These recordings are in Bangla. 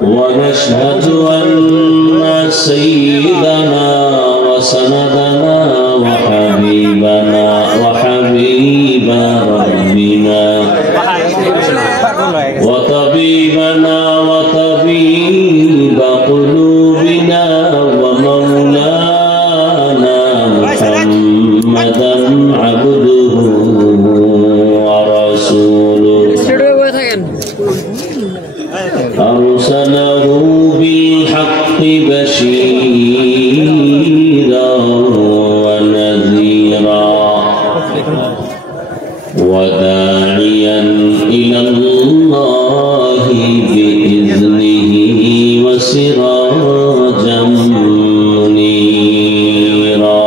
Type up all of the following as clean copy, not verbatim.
ونشهد أن سيدنا وسندنا وحبيبنا وحبيب ربنا وطبيبنا وطبيب قلوبنا ومولانا محمدا عبده ورسوله أرسله بالحق بشيرا ونذيرا وداعيا إلى الله بإذنه وسراجا منيرا.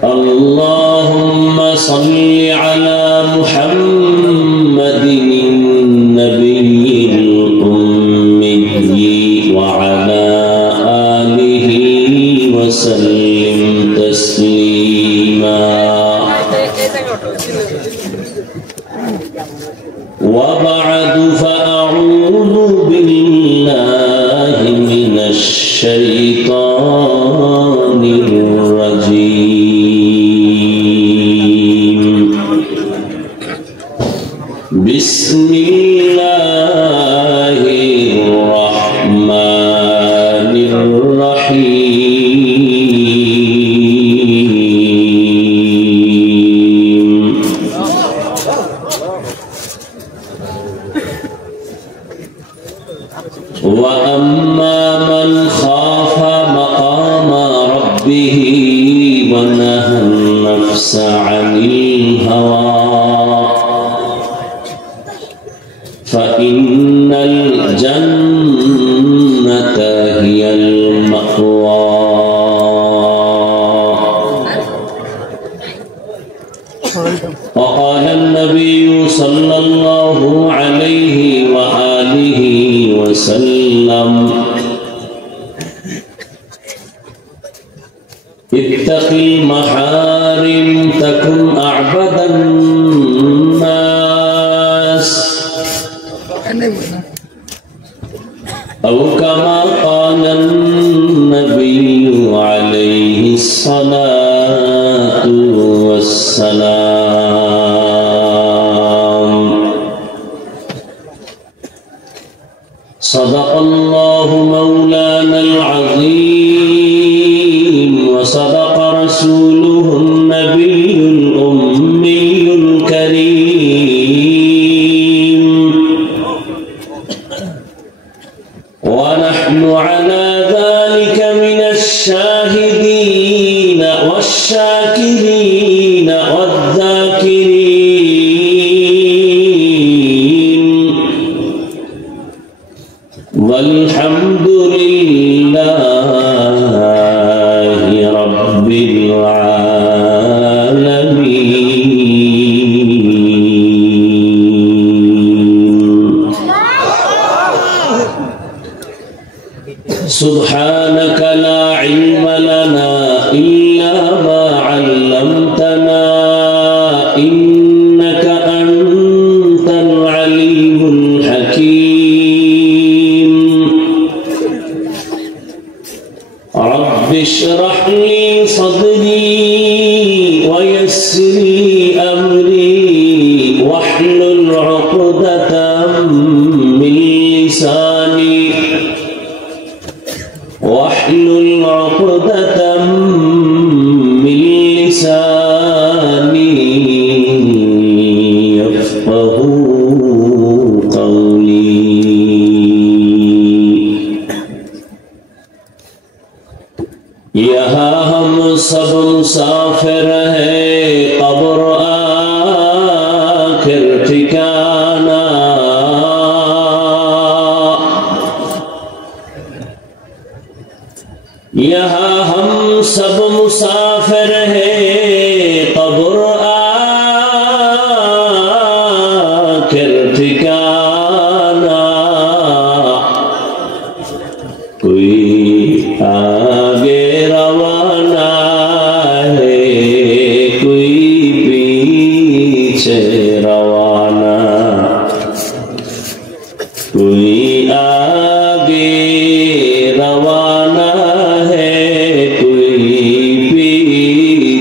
اللهم صل على محمد النبي الأمي وعلى آله وسلم تسليما. وبعد فأعوذ بالله من الشيطان الرجيم. بسم الله الرحمن الرحيم. وأما من خاف مقام ربه ونهى النفس عن الهوى فإن الجنة هي المأوى. وقال النبي صلى الله عليه وآله وسلم اتق المحارم تكن أعبد الناس أو كما قال النبي عليه الصلاة والسلام. صدق الله مولانا العظيم وصدق رسوله النبي الأمي الكريم. ونحن على ذلك من الشاهدين والشاكرين والذاكرين والحمد لله رب العالمين. سبحانك لا علم لنا إلا ما علمتنا إنك أنت العليم الحكيم. رب اشرح لي صدري ويسر لي أمري واحلل عقدة من لساني واحلل عقدة من لساني يفقه قولي. यहाँ हम सब मुसाफिर हैं कब्र आखिर ठिकाना। यहाँ हम सब मुसाफिर हैं कब्र आखिर ठिकाना। कोई आगे रवाना है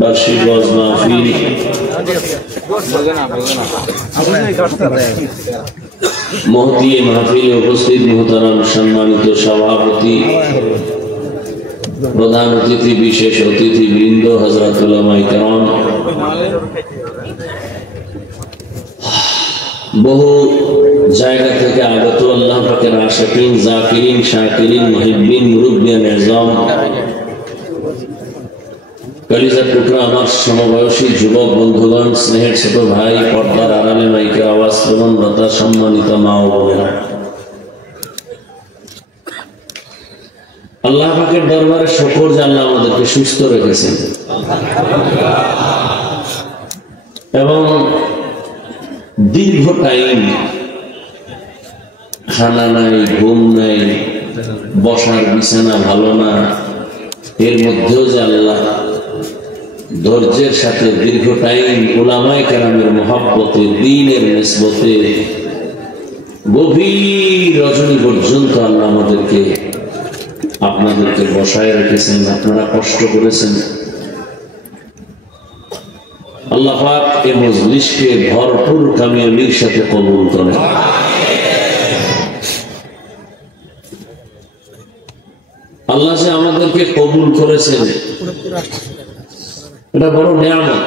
বার্ষিক ওয়াজ মাহফিল মহতী মাহফিলে উপস্থিত মুহতারাম সম্মানিত সভাপতি, প্রধান অতিথি, বিশেষ অতিথি বৃন্দ, হযরত উলামায়ে কেরাম, বহু জায়গা থেকে আগত আল্লাহ পাকের আশিকিন, জাকিরিন, শাকিরিন, মুহিব্বিন, মুরব্বিয়ান আযম, কলিজার টুকরা আমার সমবয়সী যুবক বন্ধুগণ, স্নেহের ছোট ভাই, পর্দার আড়ালে মাইকের আওয়াজ শ্রবণরত সম্মানিত মা ও বোনেরা, আল্লাহ পাকের দরবারে শুকর যে আল্লাহ আমাদেরকে সুস্থ রেখেছেন এবং দীর্ঘ টাইম খানা নাই, ঘুম নাই, বসার বিছানা ভালো না, এর মধ্যেও যে আল্লাহ ধৈর্যের সাথে দীর্ঘ টাইম উলামায়ে কেরামের মহব্বতে, দ্বীনের নিসবতে গভীর রজনী পর্যন্ত আল্লাহ আমাদেরকে আপনাদেরকে বসায় রেখেছেন। আপনারা কষ্ট করেছেন। আল্লাহ পাক এই মজলিসকে ভরপুর কামিয়াবির সাথে কবুল করেন। আল্লাহ যে আমাদেরকে কবুল করেছেন এটা বড় নিয়ামত।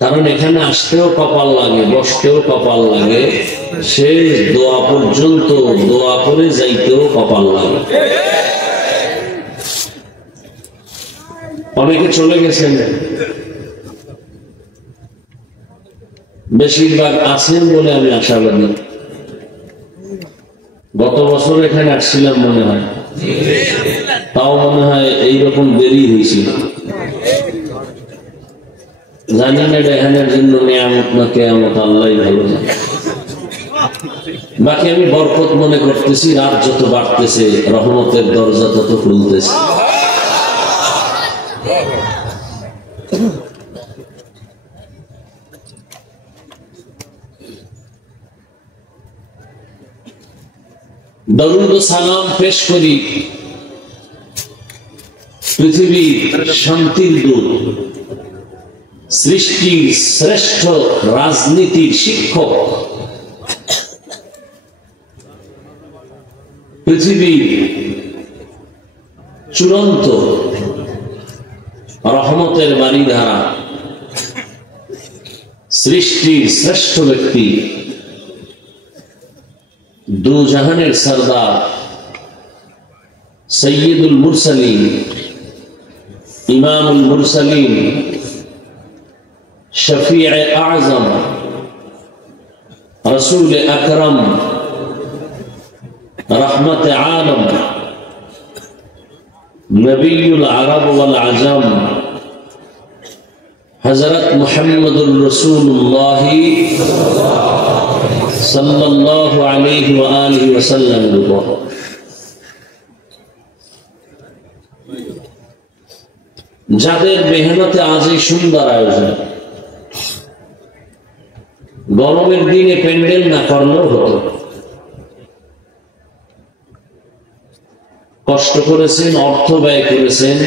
কারণ এখানে আসতেও কপাল লাগে, বসতেও কপাল লাগে, শেষ দোয়া পর্যন্ত দোয়া করে যাইতেও কপাল লাগে। অনেকে চলে গেছেন, বেশিরভাগ আছেন বলে আমি আশাবাদী। গত বছর এখানে আসছিলাম মনে হয়, তাও মনে হয় এইরকম দেরি হয়েছিল। জানি না এখানের জন্য নিয়ামত না কিয়ামত, আল্লাহই ভালো জানে। বাকি আমি বরকত মনে করতেছি, রাত যত বাড়তেছে রহমতের দরজা তত খুলতেছে। দরুদ ও সালাম পেশ করি পৃথিবীর শান্তির দূত, সৃষ্টির শ্রেষ্ঠ রাজনীতির শিক্ষক, পৃথিবীর চূড়ান্ত রহমতের বাড়িধারা, সৃষ্টির শ্রেষ্ঠ ব্যক্তি, দু জাহানের সরদার, সৈয়দুল মুরসালিন, ইমামুল মুরসালিন, শফিয়ে আযম, রসুল আকরম, রহমত আলম, নবীউল আরব ওয়াল আজম, হযরত মুহাম্মদুর রাসূলুল্লাহ সাল্লাল্লাহু আলাইহি ওয়া আলিহি ওয়াসাল্লাম যাদের মেহনতে আজ এই সুন্দর আয়োজন। গরমের দিনে প্যান্ডেল না করলেও হতো। কষ্ট করেছেন, অর্থ ব্যয় করেছেন,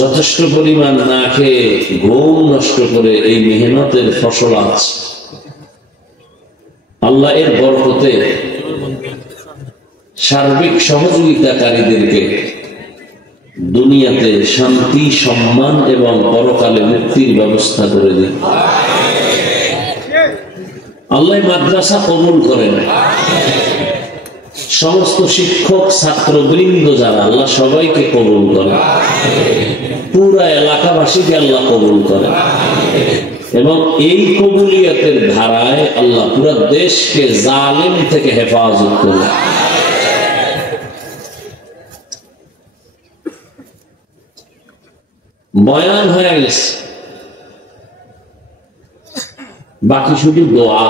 যথেষ্ট পরিমাণ না খেয়ে ঘুম নষ্ট করে এই মেহনতের ফসল আছে। আল্লাহ এর বরকতে সার্বিক সহযোগিতাকারীদেরকে দুনিয়াতে শান্তি, সম্মান এবং পরকালে মুক্তির ব্যবস্থা করে দিন। আল্লাহ মাদ্রাসা কবুল করেন। সমস্ত শিক্ষক, ছাত্রবৃন্দ যারা, আল্লাহ সবাইকে কবুল করেন। পুরা এলাকাবাসীকে আল্লাহ কবুল করেন এবং এই কবুলিয়তের ধারায় আল্লাহ পুরা দেশকে জালিম থেকে হেফাজত করেন। বয়ান হয়ে গেছে, বাকি শুধু দোয়া।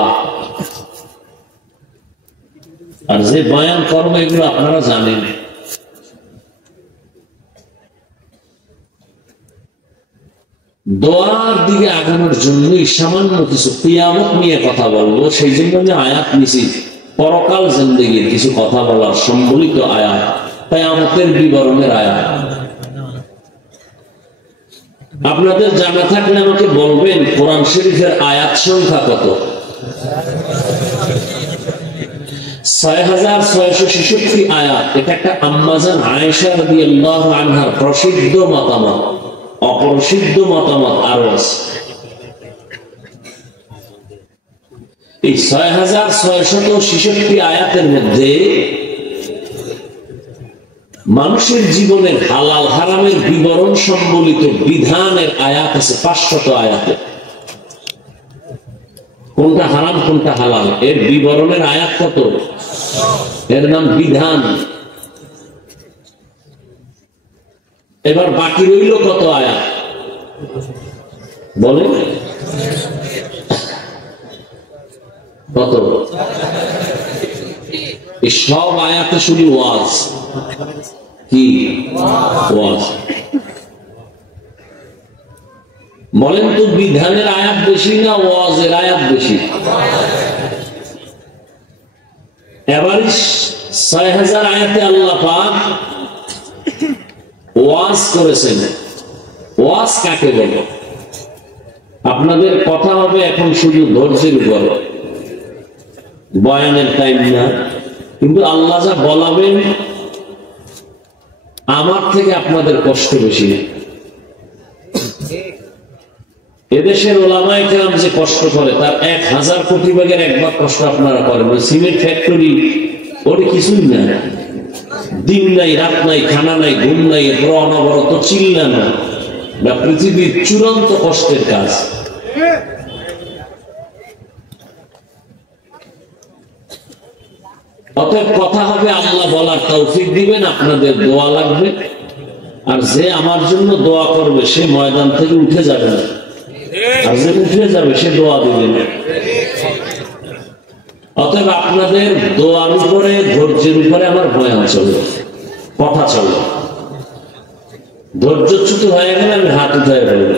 আর যে বয়ান কর্ম এগুলো আপনারা জানেন। দোয়ার দিকে আগানোর জন্যই সামান্য কিছু কিয়ামত নিয়ে কথা বলবো, সেই জন্য আমি আয়াত নিছি, পরকাল জিন্দেগির কিছু কথা বলার সম্বলিত আয়াত, কিয়ামতের বিবরণের আয়াত। আপনাদের জানা থাকলে আমাকে বলবেন কোরআন শরীফের আয়াত সংখ্যা কত? ৬৬৬৬ আয়াত। এটা একটা আম্মাজান আয়েশা রাদিয়াল্লাহু আনহার প্রসিদ্ধ মতামত, অপ্রসিদ্ধ মতামত আরো আছে। এই ৬৬৬৬ আয়াতের মধ্যে মানুষের জীবনের হালাল হারামের বিবরণ সম্বলিত বিধানের আয়াত আছে ৫০০ আয়াতে। কোনটা হারাম কোনটা হালাল এর বিবরণের আয়াত কত? এর নাম বিধান। এবার বাকি রইল কত আয়াত বলেন? কত? এই সব আয়াতে শুধু ওয়াজ। কি ওয়াজ? বলেন তো বিধানের আয়াত বেশি না ওয়াজের আয়াত বেশি? এবার ৬০০০ আয়াতে আল্লাহ পাক ওয়াজ করেছেন। ওয়াজ কাকে বলে? আপনাদের কথা হবে এখন শুধু ধৈর্যের উপর, বয়ানের টাইম না, কিন্তু আল্লাহ যা বলাবেন আমার থেকে আপনাদের কষ্ট বেশি নেই। এদেশের ওলামায়ে কেরাম যে কষ্ট করে তার ১,০০০ কোটি ভাগের ১ ভাগ কষ্ট আপনারা করেন। ওই সিমেন্ট ফ্যাক্টরি ওটা কিছুই না, দিন নাই রাত নাই খানা নাই ঘুম নাই, এরপর অনবরত চিল্লানো, পৃথিবীর চূড়ান্ত কষ্টের কাজ। অতএব কথা হবে আল্লাহ বলার তৌফিক দিবেন, আপনাদের দোয়া লাগবে। আর যে আমার জন্য দোয়া করবে সে ময়দান থেকে উঠে যাবে না, আর যে উঠে যাবে সে দোয়া দিবে না। অতএব আপনাদের দোয়ার উপরে ধৈর্যের উপরে আমার বয়ান চলবে, কথা চলবে। ধৈর্যচ্যুত হয়ে গেলে আমি হাত উঠায় ফেলবো।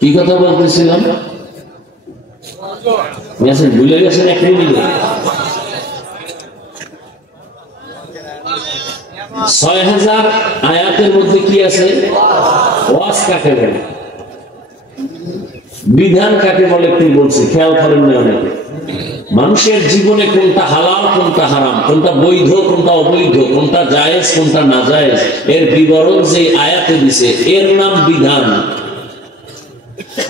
কি কথা বলতেছিলাম? ভুলে গেছেন? ১ মিনিট। ৬০০০ আয়াতের মধ্যে কি আছে? ওয়াজ কাকে বলে, বিধান কাকে বলে কি বলছি খেয়াল করেন না অনেকে। মানুষের জীবনে কোনটা হালাল কোনটা হারাম, কোনটা বৈধ কোনটা অবৈধ, কোনটা জায়েজ কোনটা না জায়েজ, এর বিবরণ যে আয়াতে দিছে এর নাম বিধান।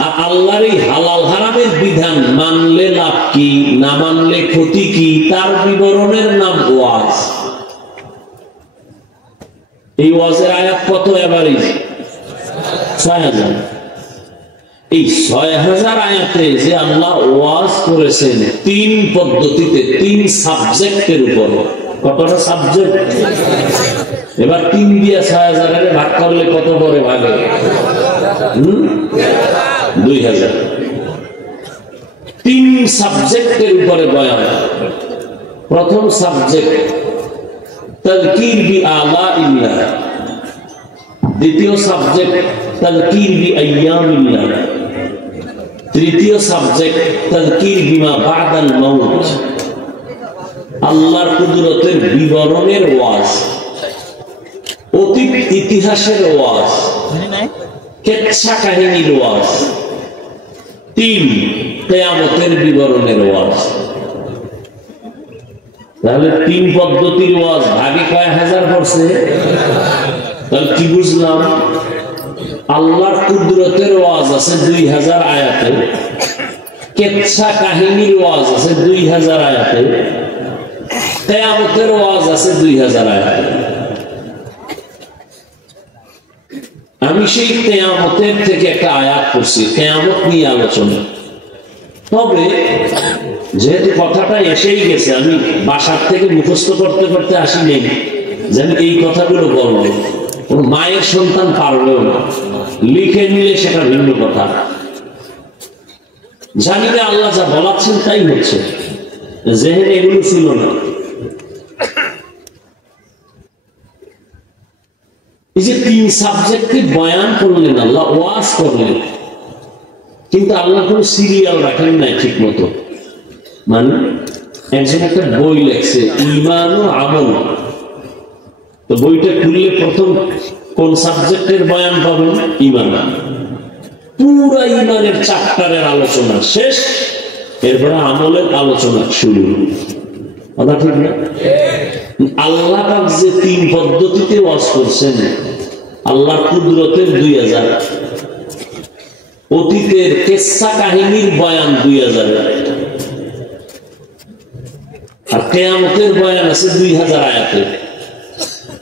আর আল্লাহর এই হালাল হারামের বিধান মানলে লাভ কি, না মানলে ক্ষতি কি, তার বিবরণের নাম ওয়াজ। এই ওয়াজের আয়াত কত? এভারেজ ৬০০০। এই ৬০০০ আয়াতে যে আল্লাহ ওয়াজ করেছেন ৩ পদ্ধতিতে, ৩ সাবজেক্টের উপর। কতটা সাবজেক্ট? এবার ৩ দিয়ে ৬০০০ ভাগ করলে কত পরে ভাগে? ২০০০। ৩ সাবজেক্টের উপরে বয়ান। প্রথম সাবজেক্ট তাযকির বিআলাইল্লাহ, দ্বিতীয় সাবজেক্ট তাযকির বিআইয়ামিল্লাহ, তৃতীয় সাবজেক্ট তাযকির বিমা বা'দাল মাউত, আল্লাহর কুদরতের বিবরণের ওয়াজ, অতীত ইতিহাসের ওয়াজ, কেচ্ছা কাহিনীর ওয়াজ, ৩ কিয়ামতের বিবরণের ওয়াজ। তাহলে ৩ পদ্ধতির ওয়াজ ভাগে কয় হাজার পড়ছে? তাহলে কি বুঝলাম? আল্লাহর কুদরতের ওয়াজ আছে ২০০০ আয়াতে, কেচ্ছা কাহিনীর ওয়াজ আছে ২০০০ আয়াতে, কিয়ামতের ওয়াজ আছে ২০০০ আয়াতে। আমি সেই কিয়ামতের থেকে একটা আয়াত পড়ছি, কিয়ামত নিয়ে আলোচনা। তবে যেহেতু কথাটা এসেই গেছে, আমি বাসার থেকে মুখস্থ করতে করতে আসি নেই যে আমি এই কথাগুলো বলবো। কোন মায়ের সন্তান পারবেও না, লিখে নিলে সেটা ভিন্ন কথা। জানি না আল্লাহ যা বলাচ্ছেন তাই হচ্ছে, জেহেনে এগুলো ছিল না। এই যে ৩ সাবজেক্টে বয়ান করলেন আল্লাহ, ওয়াজ করলেন, কিন্তু আল্লাহ কোন সিরিয়াল রাখেন নাই ঠিক মতো। মানে একজন একটা বই লেখছে ঈমান ও আমল। তো বইটা খুললে প্রথম কোন সাবজেক্টের বয়ান পাবেন? ঈমান। পুরা ঈমানের চ্যাপ্টারের আলোচনা শেষ, এরপরে আমলের আলোচনা শুরু। কথা ঠিক না? আল্লাহ পাক যে 3 পদ্ধতিতে ওয়াজ করছেন, আল্লাহর কুদরতের 2000, অতীতের কিসসা কাহিনীর বয়ান 2000, আর কিয়ামতের বয়ান আছে 2000 আয়াতে।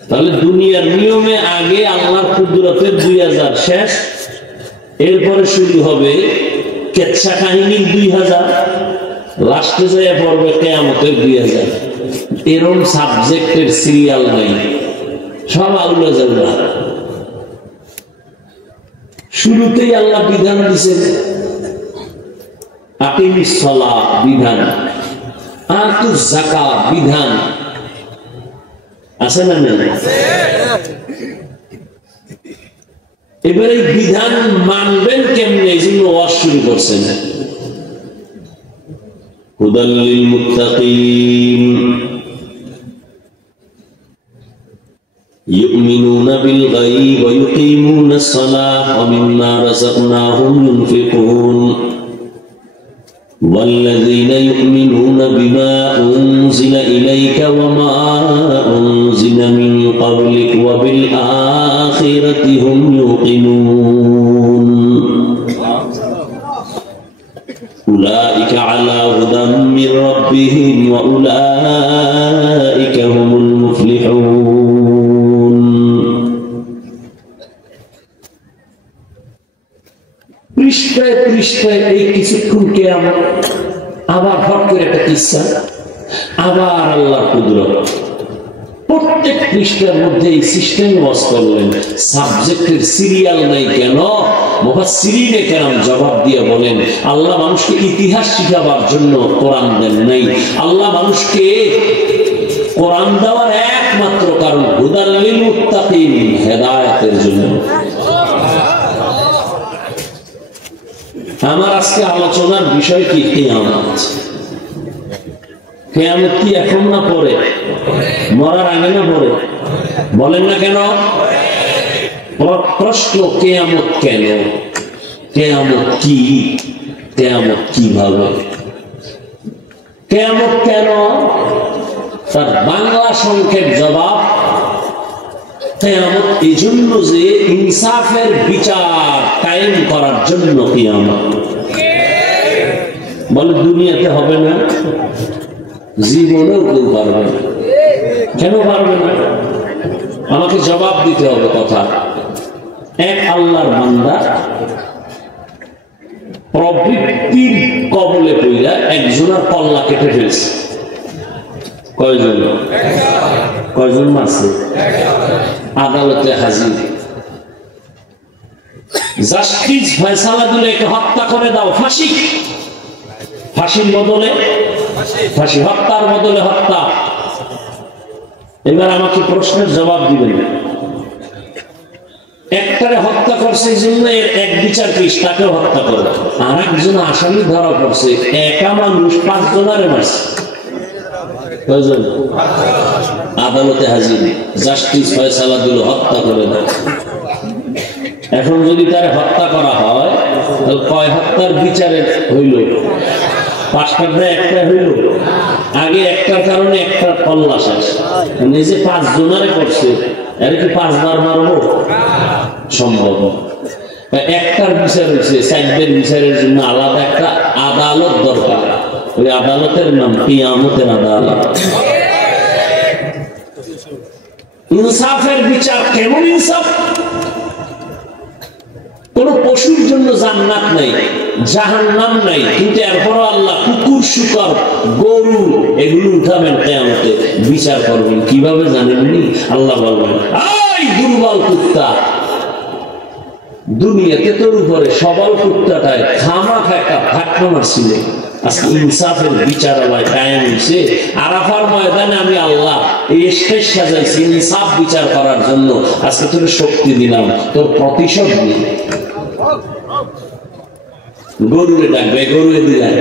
তাহলে দুনিয়ার নিয়মে আগে আল্লাহর কুদরতের 2000 শেষ, এরপরে শুরু হবে কিসসা কাহিনীর 2000, লাস্টে যায় পড়বে কিয়ামতের 2000। এরকম সাবজেক্টের সিরিয়াল নাই, সব আল্লাহ জাল্লাহ। শুরুতেই আল্লাহ বিধান দিয়েছেন, আকিমিস সালাহ বিধান, আতুজ যাকাত বিধান, আছে না নেই? এবারে বিধান মানবেন কেমনে, এই জন্য ওয়াজ শুরু করছেন। হুদাল লিল মুত্তাকিন يؤمنون بالغيب ويقيمون الصلاة ومما رزقناهم ينفقون والذين يؤمنون بما أنزل إليك وما أنزل من قبلك وبالآخرة هم يوقنون أولئك على هدى من ربهم وأولئك هم المفلحون। পৃষ্ঠায় পৃষ্ঠায় এই কিছুক্ষণ কিয়ামত, আবার হট করে একটা কিসসা, আবার আল্লাহর কুদরত। প্রত্যেক পৃষ্ঠার মধ্যে এই সিস্টেম ওয়াজ করলেন। সাবজেক্টের সিরিয়াল নাই কেন? মুফাসসিরিনে কেরাম জবাব দিয়ে বলেন, আল্লাহ মানুষকে ইতিহাস শিখাবার জন্য কোরআন দেন নাই। আল্লাহ মানুষকে কোরআন দেওয়ার একমাত্র কারণ হুদাল লিল মুত্তাকিন, হেদায়েতের জন্য। আমার আজকে আলোচনার বিষয় কি? কিয়ামত। কিয়ামত কি এখন না পরে? মরার আগে না পরে? বলেন না কেন? প্রশ্ন কিয়ামত কেন, কিয়ামত কি, কিয়ামত কিভাবে, কিয়ামত কেন? তার বাংলা সংক্ষেপ জবাব, কিয়ামত এই জন্য যে ইনসাফের বিচার কায়েম করার জন্য কিয়ামত। বলে দুনিয়াতে হবে না, জীবনেও কেউ পারবে না। কেন পারবে না? আমাকে জবাব দিতে হবে কথা। এক আল্লাহর বান্দা প্রবৃত্তির কবলে পড়া একজনের কল্লা কেটে ফেলছে। কয়জন? কয়জন মারছে? আদালতে হাজির, জাস্টিস ফয়সালা দিলে একে হত্যা করে দাও, ফাঁসি। ফাঁসির বদলে ফাঁসি, হত্যার বদলে হত্যা। এবার আমাকে প্রশ্নের জবাব দিবেন। একটারে হত্যা করছে এই জন্য এর এক বিচার পিস, তাকেও হত্যা করে। আর একজন আসামি ধরা পড়ছে, একা মানুষ 5 জনারে মারছে। কয়জন? আদালতে হাজির, জাস্টিস ফয়সালা দিল, হত্যা করে দাও। এখন যদি তারে হত্যা করা হয়, তাহলে কয় হত্যার বিচারে হইল? 5টার দেয় একটা হইল। আগে একটার কারণে একটা কল্লা শেষ। নিজে 5 জনারে করছে, এর কি 5 বার মারবো? সম্ভব। একটার বিচার হয়েছে, 4দের বিচারের জন্য আলাদা একটা আদালত দরকার। ওই আদালতের নাম কিয়ামতের আদালত। ইনসাফের বিচার কেমন ইনসাফ? কোন পশুর জন্য জান্নাত নাই, জাহান্নাম নাই, কিন্তু এরপরও আল্লাহ কুকুর, শুকর, গরু এগুলো উঠাবেন কিয়ামতে, বিচার করবেন। কিভাবে জানেননি? আল্লাহ বলবেন, এই দুর্বল কুত্তা, দুনিয়াতে তোর উপরে সবল কুত্তাটায় খামাখা একটা ধাক্কা মারছিল, আজকে ইনসাফের বিচার আল্লাহ কায়েম হয়েছে। আরাফার ময়দানে আমি আল্লাহ এই শেষ সাজাইছি ইনসাফ বিচার করার জন্য। আজকে তোর শক্তি দিলাম, তোর প্রতিশোধ দিই। গরুরে ডাকবে, গরুরে দিলাম।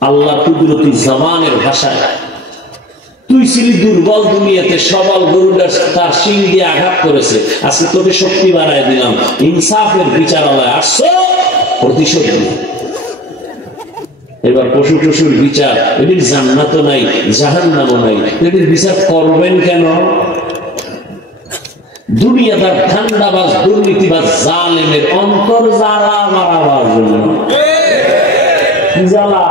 আল্লাহ কুদরতি জবানের ভাষায়, তুই ছিলি দুর্বল দুনিয়াতে, সবল গরুটা তার শিং দিয়ে আঘাত করেছে, আজকে তোকে শক্তি বাড়ায় দিলাম, ইনসাফের বিচারালয় আসছো, প্রতিশোধ নিয়ে। এবার পশু টশুর বিচার, এটির জান্নাতও নাই জাহান্নামও নাই, এটির বিচার করবেন কেন? দুনিয়াদার ধান্দাবাজ দুর্নীতিবাজ জালেমের অন্তর জ্বালা মারাবার জন্য, জ্বালা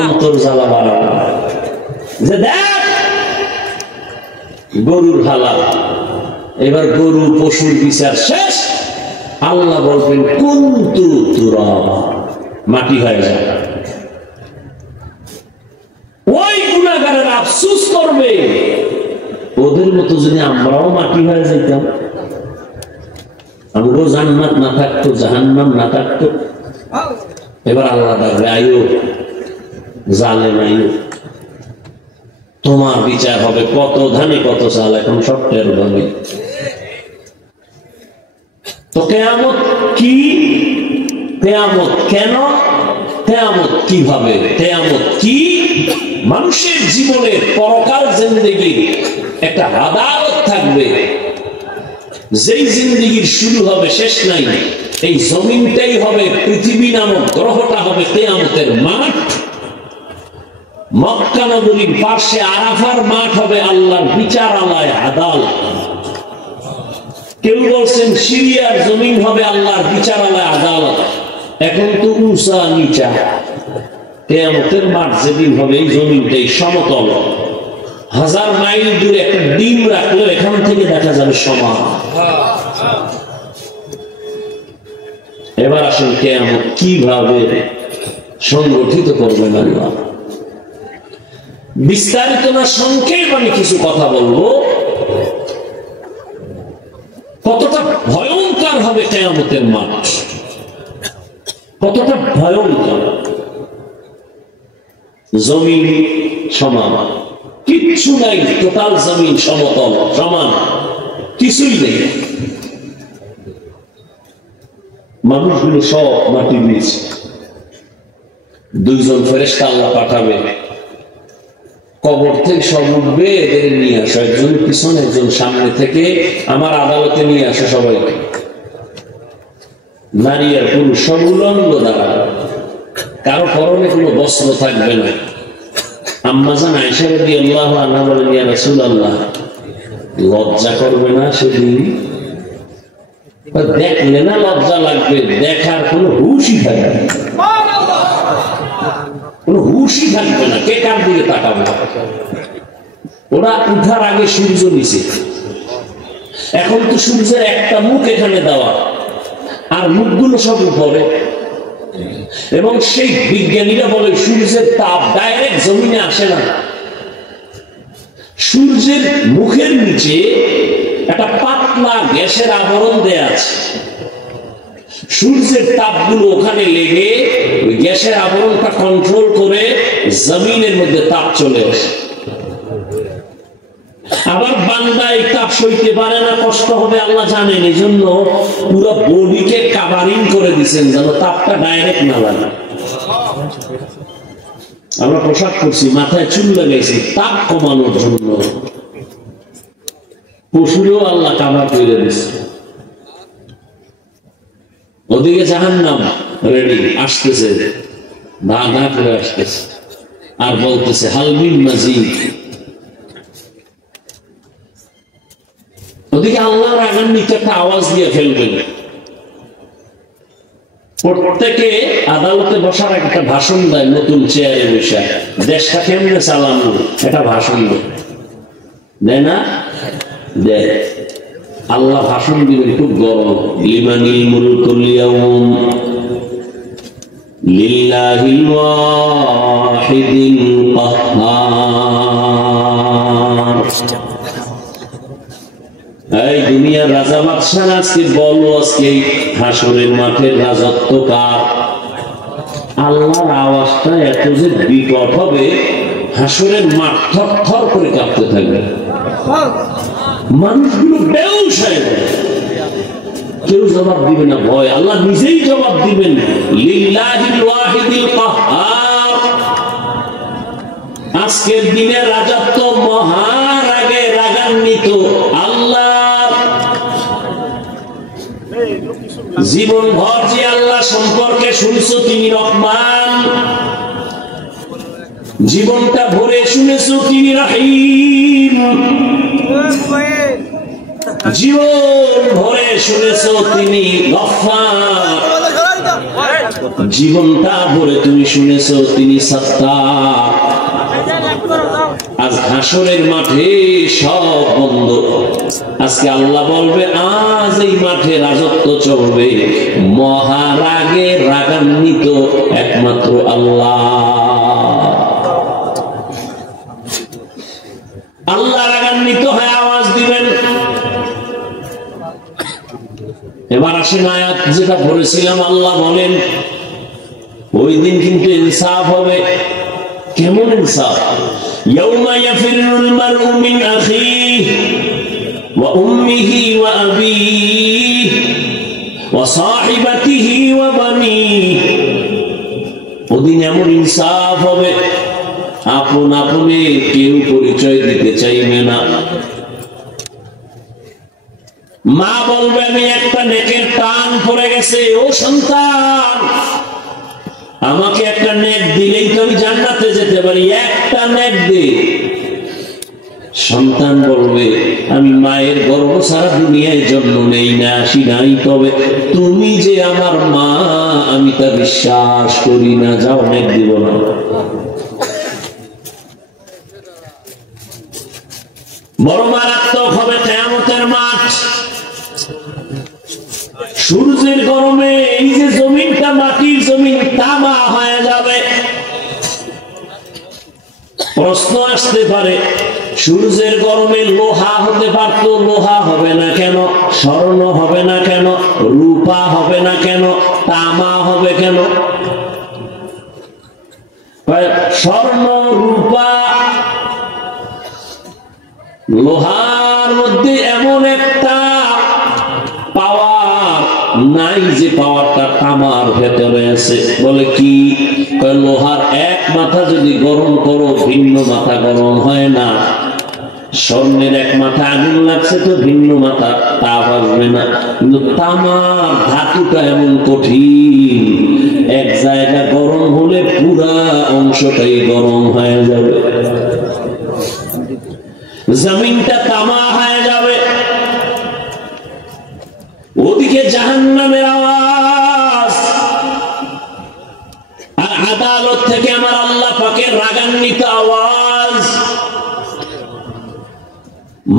অন্তর জ্বালা মারাবার, যে দেখ গরুর হালাল, এবার গরু পশুর বিচার শেষ, আল্লাহ বলবেন কুনতু তুরাবা, মাটি হয়ে যায়। ওই গুনাহগারের আফসোস করবে, ওদের মতো যদি আমরাও মাটি হয়ে যেতাম, আমরাও জান্নাত না থাকতো, জাহান্নাম না থাকতো। এবার আল্লাহ ডাকবে, আইও জালেম আইও, তোমার বিচার হবে, কত ধানে কত চাল, এখন সব টের পাবে। তো কিয়ামত কি? কিয়ামত কেন? কিয়ামত কিভাবে? কিয়ামত কি? মানুষের জীবনের পরকাল জিন্দেগি একটা আদালত থাকবে, যেই জিন্দেগির শুরু হবে শেষ নাই। এই জমিনটাই হবে, পৃথিবী নামক গ্রহটা হবে কিয়ামতের মাঠ। মক্কা নগরীর পাশে আরাফার মাঠ হবে আল্লাহর বিচারালয়, আদালত। কেউ বলছেন সিরিয়ার জমিন হবে আল্লাহর বিচারালয়, আদালত। এখন তো উঁচা নিচা, কিয়ামতের মাঠ যেদিন হবে এই জমিনটাই সমতল, 1000 মাইল দূরে একটা ডিম রাখলো, এখান থেকে দেখা যাবে সমান। এবার আসলে কিয়ামত কিভাবে সংগঠিত করবেন আল্লাহ? বিস্তারিত না, সংক্ষেপে আমি কিছু কথা বলবো। কতটা ভয়ঙ্কর হবে কিয়ামতের মাঠ, কতটা ভয়ঙ্কর। জমিন সমান, কিচ্ছু নাই, টোটাল জমিন সমতল সমান, কিছুই নেই। মানুষগুলো সব মাটির নিচ। 2 জন ফেরেশতা আল্লাহ পাঠাবে, কবর থেকে সব উঠবে, এদের নিয়ে আসো, একজন পিছনে একজন সামনে থেকে আমার আদালতে নিয়ে আসো সবাইকে। নারী আর পুরুষ সব উলঙ্গ দ্বারা, কারো পরনে কোনো বস্ত্র থাকবে না। আম্মা জান আয়েশা রাদিয়াল্লাহু আনহা বলেন, ইয়া রাসূলুল্লাহ, লজ্জা করবে না সেদিন? দেখলে না লজ্জা লাগবে, দেখার কোনো হুঁশই থাকবে না, কোনো হুঁশই থাকবে না, কে কার দিকে তাকাবে। ওরা উঠার আগে সূর্য নিচে, এখন তো সূর্যের একটা মুখ এখানে দেওয়া, আর মুখগুলো সব উপরে। এবং সেই বিজ্ঞানীরা বলে সূর্যের তাপ ডাইরেক্ট জমিনে আসে না, সূর্যের মুখের নিচে একটা পাতলা গ্যাসের আবরণ দেয়া আছে। সূর্যের তাপগুলো ওখানে লেগে ওই গ্যাসের আবরণটা কন্ট্রোল করে জমিনের মধ্যে তাপ চলে আসে। আবার বান্দা এই তাপ সইতে পারে না, কষ্ট হবে আল্লাহ জানেন, এই জন্য পুরো বডিকে কাভারিং করে দিচ্ছেন যেন তাপটা ডাইরেক্ট না লাগে। আমরা পোশাক করছি, মাথায় চুল লাগাইছি তাপ কমানোর জন্য, পশুরেও আল্লাহ কাভার করে দিচ্ছে। ওদিকে জাহান্নাম রেডি, আসতেছে, ধা ধা করে আসতেছে, আর বলতেছে হালমিন মাজিদ। ওদিকে আল্লাহর আগান্বিত একটা আওয়াজ দিয়ে ফেলবেন। প্রত্যেকে আদালতে বসার একটা ভাষণ দেয়, নতুন চেয়ারে বসে দেশটা কেমনে চালানো একটা ভাষণ দেয় না? দেয়। আল্লাহ ভাষণ দিবেন খুব গরম, লিমানিল মুলকুল ইয়াউম লিল্লাহিল ওয়াহিদিল কাহ্হার। এই দুনিয়ার রাজা বাদশাহ আজকে বলো, আজকে হাসরের মাঠের রাজত্ব কার? আল্লাহর আওয়াজটা এত যে বিকট হবে, হাসরের মাঠ থরথর করে কাঁপতে থাকবে, মানুষগুলো বেহুশ হয়ে যাবে। কেউ জবাব দিবে না, ভয় আল্লাহ নিজেই জবাব দিবেন। লিল্লাহিল ওয়াহিদিল কাহ্হার। আজকের দিনে রাজত্ব মহারাগে রাগান্বিত আল্লাহ। জীবন ভর যে আল্লাহ সম্পর্কে শুনছো তিনি রহমান, জীবনটা ভরে শুনেছো তিনি রহিম, জীবন ভরে শুনেছো তিনি গফফার, জীবনটা ভরে তুমি শুনেছো তিনি সত্তার। আজ হাসরের মাঠে সব বন্ধ। আজকে আল্লাহ বলবে আজ এই মাঠে রাজত্ব চলবে মহারাগে রাগান্বিত একমাত্র আল্লাহ। আল্লাহ রাগান্বিত হয়ে আওয়াজ দিবেন। এবার আসেন আয়াত যেটা পড়েছিলাম, আল্লাহ বলেন ওই দিন কিন্তু ইনসাফ হবে। কেমন ইনসাফ? ইয়াউমা ইয়াফিরুল মারউ মিন আখিহি ওয়া উম্মিহি ওয়া আবিহি ওয়া সাহিবাতিহি ওয়া বানিহি। ওদিন এমন ইনসাফ হবে আপন আপনে কেউ পরিচয় দিতে চাইবে না। মা বলবে আমি একটা নেকের টান পড়ে গেছে, ও সন্তান আমাকে একটা নেক দিলেই তো আমি জান্নাতে যেতে পারি, একটা নেক দে। সন্তান বলবে আমি মায়ের গর্ভ ছাড়া দুনিয়ায় জন্ম নেই না, আসি নাই, তবে তুমি যে আমার মা আমি তা বিশ্বাস করি না, যাও নেক দিব না। বড় মারাত্মক হবে কিয়ামতের মাঠ। সূর্যের গরমে এই যে জমিনটা মাটির জমিন তামা হয়ে যাবে। প্রশ্ন আসতে পারে সূর্যের গরমে লোহা হতে পারত, লোহা হবে না কেন? স্বর্ণ হবে না কেন? রূপা হবে না কেন? তামা হবে কেন? স্বর্ণ রূপা লোহার মধ্যে এমন একটা পাওয়ার নাই যে পাওয়ারটা তামার ভেতরে আছে। বলে কি? লোহার এক মাথা যদি গরম করো ভিন্ন মাথা গরম হয় না। স্বর্ণের এক মাথা আগুন লাগছে তো ভিন্ন মাথা তাপ আসবে না। কিন্তু তামার ধাতুটা এমন কঠিন, এক জায়গা গরম হলে পুরা অংশটাই গরম হয়ে যাবে, জমিনটা তামা হয়ে যাবে। ওদিকে জাহান্নামের আওয়াজ, আর আদালত থেকে আমার আল্লাহ পাকের রাগান্বিত আওয়াজ।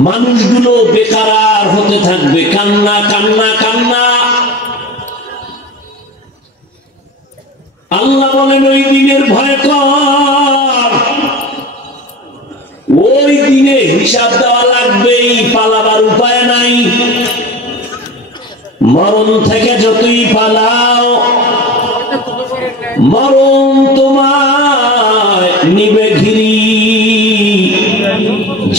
মানুষগুলো বেকারার হতে থাকবে, কান্না কান্না কান্না। আল্লাহ বলেন ওই দিনের ভয় কর, ওই দিনে হিসাব দেওয়া লাগবেই, পালাবার উপায় নাই। মরণ থেকে যতই পালাও মরণ তোমায় নিবে ঘিরি।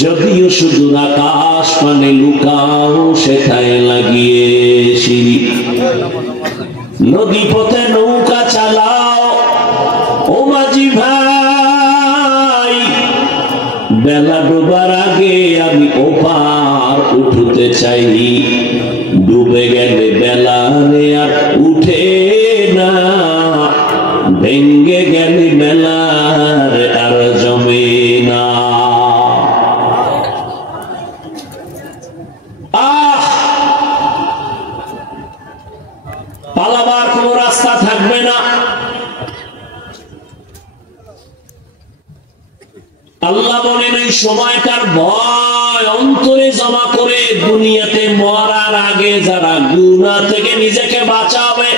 যদিও শুধু আকাশ পানে লুকাও সেটাই লাগিয়ে সিঁড়ি। নদী পথে নৌকা চালাও ও মাঝি ভাই, বেলা ডোবার আগে আমি ওপার উঠতে চাই। ডুবে গেলে বেলা আর উঠে না, ভেঙ্গে গেলে বেলার আর জমে না। পালাবার কোন রাস্তা থাকবে না। আল্লাহ বলেন এই সময়টার ভয় অন্তরে জমা করে দুনিয়াতে মরার আগে যারা গুনাহ থেকে নিজেকে বাঁচাবে,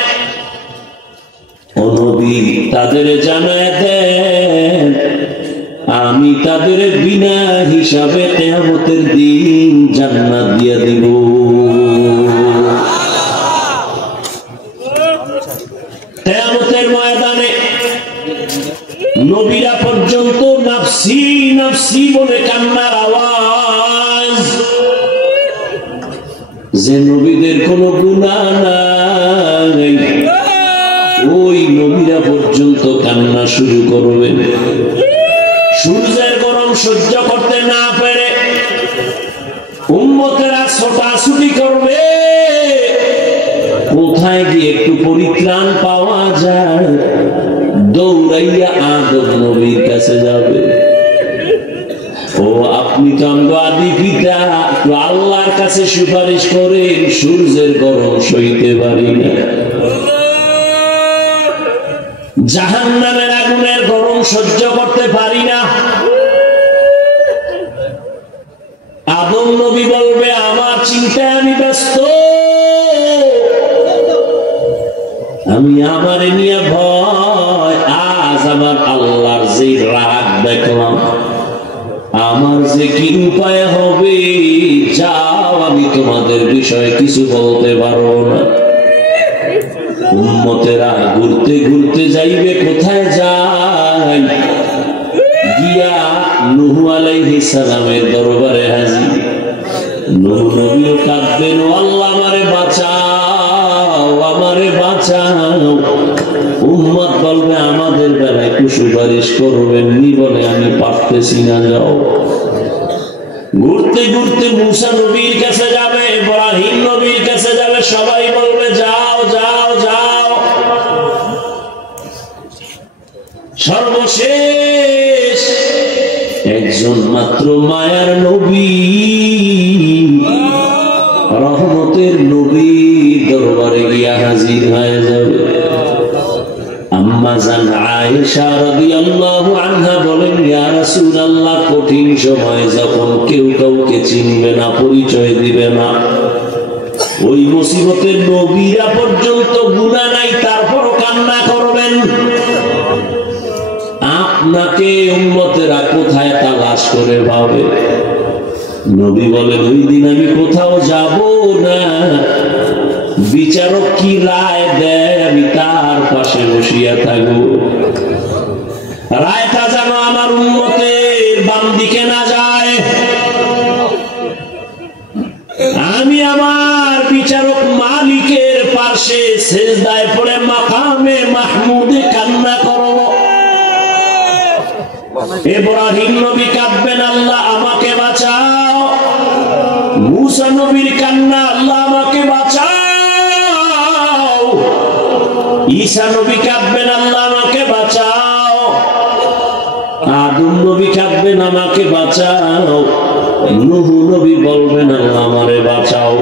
ও নবী তাদের জানায় দেন আমি তাদের বিনা হিসাবে কিয়ামতের দিন জান্নাত দিয়ে দিব। কিয়ামতের ময়দানে নবীরা পর্যন্ত নাফসি নাফসি বলে কান্নার আওয়াজ। যে নবীদের কোনো গুনাহ নাই, ওই নবীরা পর্যন্ত কান্না শুরু করবেন। সূর্যের গরম সহ্য করতে না পেরে উম্মতেরা ছোটাছুটি করবে, কোথায় গিয়ে একটু পরিত্রাণ পাওয়া যায়, দৌড়াইয়া আদম নবীর কাছে যাবে। ও আপনি তো আদি পিতা, আল্লাহর কাছে সুপারিশ করেন, সূর্যের গরম সইতে পারি না, জাহান্নামের আগুনের গরম সহ্য করতে পারি না। আদম নবী বলবে আমার চিন্তায় আমি ব্যস্ত, আমি আমারে নিয়ে ভয়, আজ আমার আল্লাহর যে রাগ দেখলাম, আমার যে কি উপায় হবে, যাও আমি তোমাদের বিষয়ে কিছু বলতে পারবো না। উম্মতেরা ঘুরতে ঘুরতে যাইবে, কোথায় যায়, গিয়া নূহ আলাইহিস সালামের দরবারে হাজির। নূহ নবীও কাঁদবেন, ও আল্লাহ আমারে বাঁচাও, আমারে বাঁচাও। উম্মত বলবে আমাদের বেলায় একটু সুপারিশ করবেন নি, বলে আমি পারতেছি না, যাও। ঘুরতে ঘুরতে মূসা নবীর কাছে যাবে, ইব্রাহিম নবীর কাছে যাবে, সবাই বলবে যাও যাও যাও। সর্বশেষ একজন মাত্র মায়ার নবী, রহমতের নবী দরবারে গিয়া হাজির হয়ে যাবে। আম্মা জান আয়েশা রাদিয়াল্লাহু আনহা বলেন, ইয়া রাসূলুল্লাহ, কঠিন সময় যখন কেউ কাউকে চিনবে না, পরিচয় দিবে না, ওই মুসিবতের নবীরা পর্যন্ত গুনাহ নাই, তারপর কান্না করবেন, আপনাকে উম্মতেরা কোথায় তালাশ করে পাবে? নবী বলেন, ওই দিন আমি কোথাও যাব না, বিচারক কি রায় দেয় আমি তার পাশে বসিয়া থাকব। রায়টা যেন আমার উম্মতের বাম দিকে না যায়, আমি আমার বিচারক মালিকের পাশে সিজদায় পড়ে মাকামে মাহমুদে কান্না করব। ইব্রাহিম নবী কাঁদবেন, আল্লাহ আমাকে বাঁচাও। মূসা নবীর কান্না, আল্লাহ আমাকে বাঁচাও। ঈসা নবী কাঁদবেন, আল্লাহ আমাকে বাঁচাও। আদম নবী কাঁদবেন, আমাকে বাঁচাও। নূহ নবী বলবেন, আল্লাহ আমারে বাঁচাও।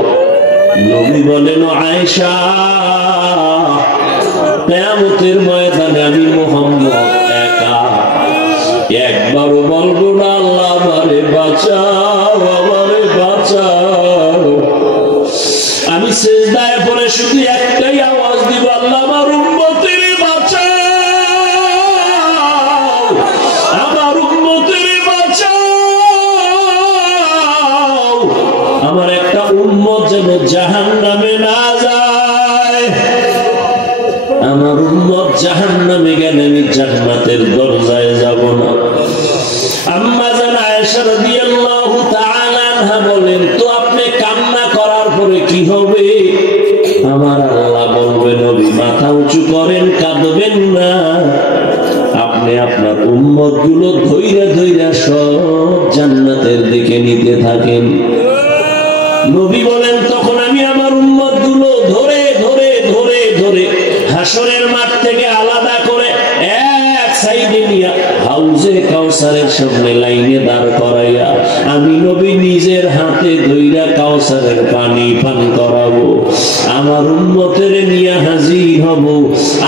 নবী বলেন, আয়েশা, কিয়ামতের ময়দানে আমি মুহাম্মদ একা, একবারও বলবো না আল্লাহ আমারে বাঁচাও, আমারে বাঁচাও। আমি সিজদায় পড়ে শুধু একটাই আওয়াজ দিব, আল্লাহ আমার উম্মতের বাঁচাও, আমার উম্মতের বাঁচাও। আমার একটা উম্মত যেন জাহান্নামে না যায়, আমার উম্মত জাহান্নামে গেলে আমি জান্নাতের দরজায় যাব না। আম্মা জান আয়েশা রাদিয়াল্লাহু তাআলা আনহা বলেন, তো আপনি কান্না করার পরে কি হবে? আমার আল্লাহ বলবেন, নবী মাথা উঁচু করেন, কাঁদবেন না, আপনি আপনার উম্মত গুলো ধইরা ধইরা সব জান্নাতের দিকে নিতে থাকেন। নবী বলেন, তখন আমি আমার উম্মত গুলো ধরে ধরে ধরে ধরে হাসরের মাঠ থেকে আলাদা করে এক সাইডে নিয়ে হাউজে কাউসারের সামনে লাইনে দাঁড় করাইয়া আমি নবী নিজের হাতে ধইরা কাউসারের পানি পান করাবো, আমার উম্মতের নিয়ে হাজির হব।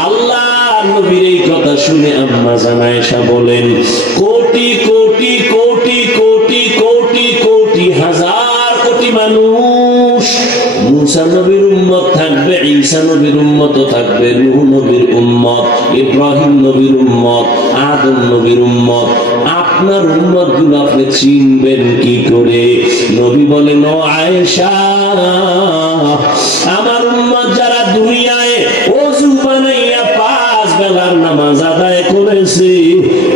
আল্লাহ নবীর এই কথা শুনে আম্মা জান আয়েশা বলেন, কোটি কোটি কোটি কোটি কোটি কোটি হাজার কোটি মানুষ, মূসা নবীর উম্মত থাকবে, ঈসা নবীর উম্মত থাকবে, নূহ নবীর উম্মত, ইব্রাহিম নবীর উম্মত, আদম নবীর উম্মত। আপনার উম্মত গুলো আপনি চিনবেন কি করে? নবী বলেন, ও আয়েশা, আমার উম্মত যারা দুনিয়ায় ওযু বানাইয়া 5 বেলার নামাজ আদায় করেছে,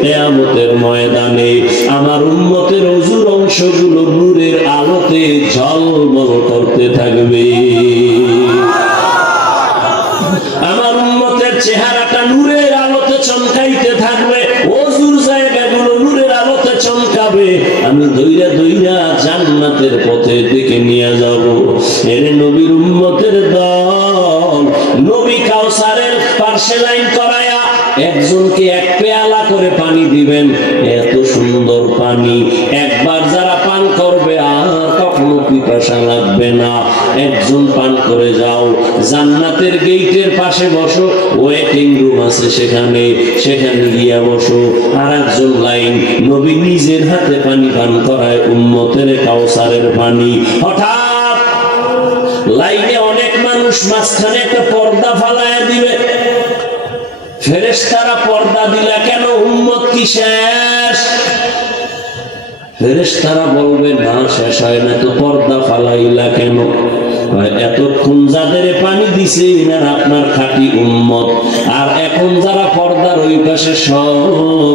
কিয়ামতের ময়দানে আমার উম্মতের ওযুর অংশগুলো নূরের আলো করতে ঝলমল করতে থাকবে। আমার উম্মতের চেহারাটা নূরের আলোতে চমকাইতে থাকবে, ওযুর জায়গাগুলো নূরের আলোতে চমকাবে। আমি দইরা দইরা জান্নাতের পথের দিকে নিয়ে যাব। এর নবীর উম্মতের দল, নবী কাউসারের পাশে লাইন করায়া একজনকে এক পেয়ালা করে পানি দিবেন। এত সুন্দর পানি একবার যারা পান করবে আর কখনো পিপাসা লাগবে না। একজন পান করে যাও, জান্নাতের গেটের পাশে বসো, ওয়েটিং রুম আছে সেখানে গিয়া বসো। আর একজন লাইন, নবী নিজের হাতে পানি পান করায় উম্মতের কাউসারের পানি। হঠাৎ লাইনে অনেক মানুষ, মাঝখানে একটা পর্দা ফালায় দিবে। ফেরেশতারা পর্দা দিলা কেন? উম্মত কি শেষ? ফেরেশতারা বলবে না, শেষ হয় না তো, পর্দা ফালাইলা কেন? এতক্ষণ যাদের পানি দিছে এনারা আপনার খাঁটি উম্মত, আর এখন যারা পর্দার ওই পাশে সব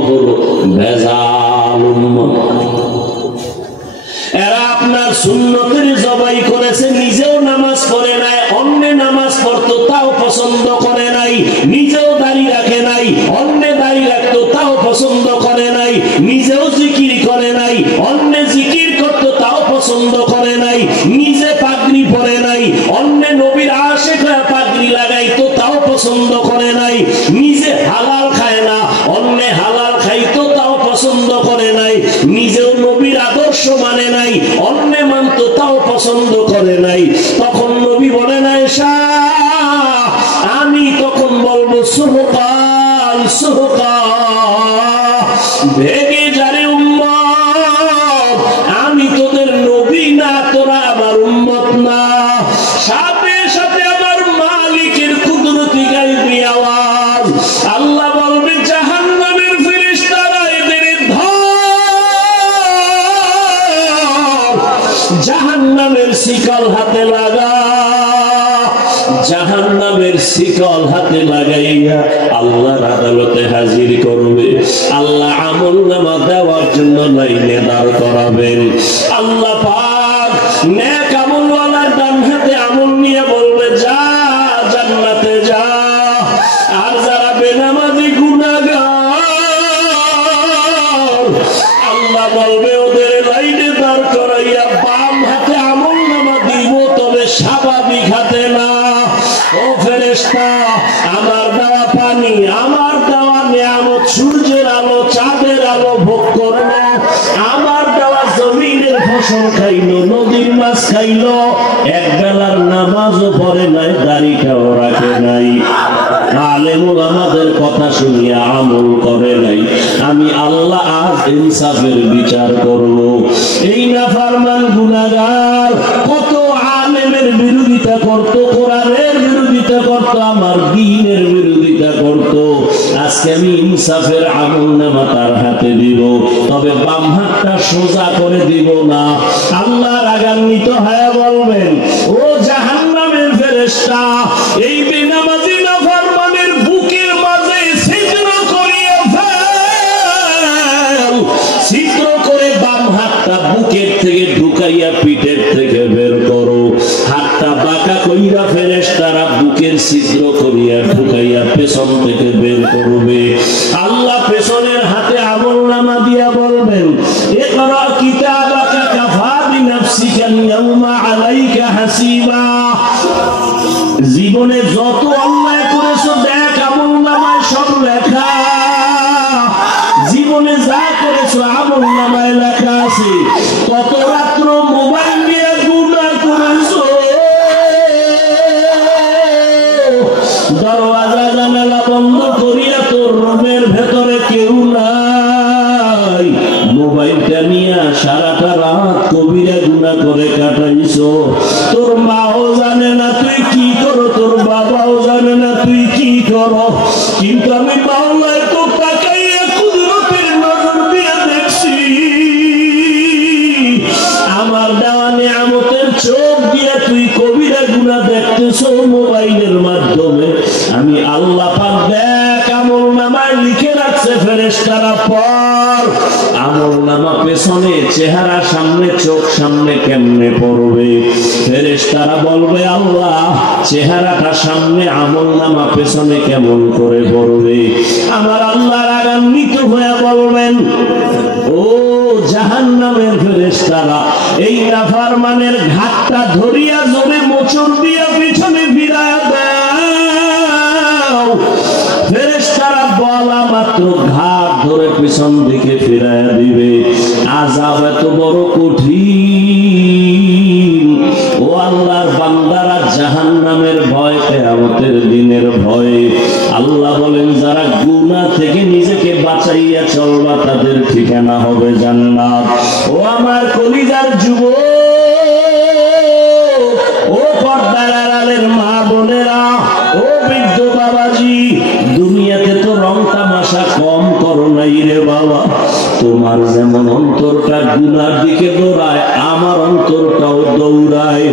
হলো ভেজাল উম্মত। এরা আপনার সুন্নতের জবাই করেছে, নিজেও নামাজ পড়ে নাই, অন্য নামাজ পড়তো তাও পছন্দ করে নাই, নিজেও দাড়ি রাখে নাই, অন্য দাড়ি রাখতো তাও পছন্দ করে নাই, নিজেও জিকির করে নাই, অন্য জিকির করতো তাও পছন্দ করে নাই, নিজে পাগড়ি পরে নাই, অন্য নবীর আশিকরা পাগড়ি লাগাইতো তাও পছন্দ করে নাই, নিজে হালাল খায় না, অন্য হালাল খাইতো তাও পছন্দ করে নাই, নিজেও নবীর আদর্শ মানে নাই, অন্য মানতো তাও পছন্দ করে নাই। তখন নবী বলে নাই শাহ, আমি তখন বলবো সুহকাল সুহকাল, ভেগে যারে উম্মত, আমি তোদের নবী না, তোরা আমার উম্মত না। সাথে সাথে আমার মালিকের কুদরতি গায়বী আওয়াজ, আল্লাহ বলবে জাহান্নামের ফেরেশতারা এদের ধর, জাহান্নামের শিকল হাতে লাগা। জাহান্নামের শিকল হাতে লাগাইয়া আল্লাহর আদালতে হাজির করবে। আল্লাহ আমলনামা দেওয়ার জন্য লাইনে দাঁড় করাবেন। আল্লাহ পাক নেক আমলওয়ালার ডান হাতে আমল নিয়ে বলবে যা জান্নাতে যা। আর যারা বেনামাজি গুনাহগার, আল্লাহ বলবে ওদের লাইনে দাঁড় করাইয়া বাম হাতে আমলনামা দিব, তবে স্বাভাবিক হাতে না। ও ফেরেশতা, আমার দেওয়া পানি, আমার দেওয়া নিয়ামত, সূর্যের আলো, চাঁদের আলো ভোগ করলো, আমার দেওয়া জমিনের ফসল খাইলো, নদীর মাছ খাইলো, এক বেলার নামাজও পড়ে নাই, দাড়িটাও রাখে নাই, আলেম ওলামাদের কথা শুনিয়া আমল করে নাই। আমি আল্লাহ আজ ইনসাফের বিচার করব। এই নাফরমান গুনাহগার কত আলেমের বিরোধিতা করত, কোরআনের বিরোধিতা করত, আমার দ্বীনের বিরোধিতা করত। আজকে আমি ইনসাফের আমলনামা তার হাতে দিব, তবে বাম হাতটা সোজা করে দিব না। আল্লাহ রাগান্বিত হয়ে বলবেন, ও জাহান্নামের ফেরেশতা, এই বেনামাজি নাফরমানের বুকের মাঝে ছিদ্র করিয়া ফেল, ছিদ্র করে বাম হাতটা বুকের থেকে ঢুকাইয়া পিঠের থেকে বের করো। হাতটা বাঁকা কইরা ফেরেশতারা বুকের ছিদ্র করিয়া ঢুকাইয়া পেছন থেকে বের করবে। আল্লাহ পেছনের হাতে আমলনামা দিয়া বলবেন, ইকরা কিতাবাকা কাফা বিনাফসিকা আল-ইয়াওমা আলাইকা হাসিবা। জীবনে যত অন্যায় করেছো দেখ, আমলনামায় সব লেখা। জীবনে যা করেছো আমলনামায় লেখা আছে। কত রাত্র মোবাইল নিয়ে গুনাহ করেছো, দরওয়াজা জানালা বন্ধ করিয়া তোর রুমের ভেতরে কেউ নাই, মোবাইলটা নিয়ে সারাটা রাত কবিরা গুনাহ করে কাটাইছো। তোর মাও জানে না তুই কি করো, তোর বাবাও জানে না তুই কি করো, কিন্তু আমি মাওলায় তো তাকাইয়া কুদরতের নজর দিয়ে দেখছি। আমার দেওয়া নিয়ামতের চোখ দিয়ে তুই কবিরা গুনাহ দেখতেছো মোবাইলের মাধ্যমে। আমি আল্লাহ পাক দেখ আমলনামায় লিখে রাখছে ফেরেশতারা পড়। আমলনামা পেছনে, চেহারা সামনে, চোখ সামনে কেমনে পড়বে? ফেরেশতারা বলবে আল্লাহ চেহারাটা সামনে, আমলনামা পেছনে কেমন করে পড়বে? আমার আল্লাহ রাগান্বিত হয়ে বলবেন, ও জাহান্নামের ফেরেশতারা, এই নাফরমানের ঘাটটা ধরিয়া জোরে মোচড় দিয়া পিছনে ফিরায়া দাও। ফেরেশতারা বলা মাত্র ঘাট ধরে পিছন দিকে ফিরায়া দিবে। আযাব এত বড় কঠিন, ও আল্লাহর বান্দারা, জাহান্নামের ভয়, কিয়ামতের দিনের ভয়। আল্লাহ বলেন যারা গুনাহ থেকে নিজেকে বাঁচাইয়া চলবা তাদের ঠিকানা হবে জান্নাত। ও আমার কলিজার যুবক, ও পর্দার আড়ালের মা বোনেরা, ও বৃদ্ধ বাবাজি, দুনিয়াতে তো রং তামাশা কম করো নাই রে বাবা। তোমার যেমন অন্তরটা গুনার দিকে দৌড়ায়, আমার অন্তরটাও দৌড়ায়।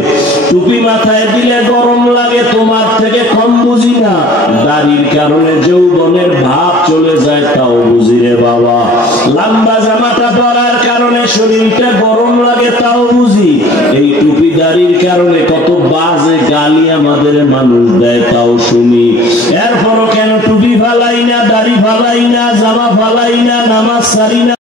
টুপি মাথায় দিলে গরম লাগে, তোমার থেকে কম বুঝি না। দাড়ির কারণে যৌবনের ভাব চলে যায়, তাও বুঝি রে বাবা। লম্বা জামাটা পরার কারণে শরীরটা গরম লাগে, তাও বুঝি। এই টুপি দাড়ির কারণে কত বাজে গালি আমাদের মানুষ দেয়, তাও শুনি। এরপরও কেন টুপি ফালাই না, দাড়ি ফালাই না, জামা ফালাই না, নামাজ ছাড়ি না?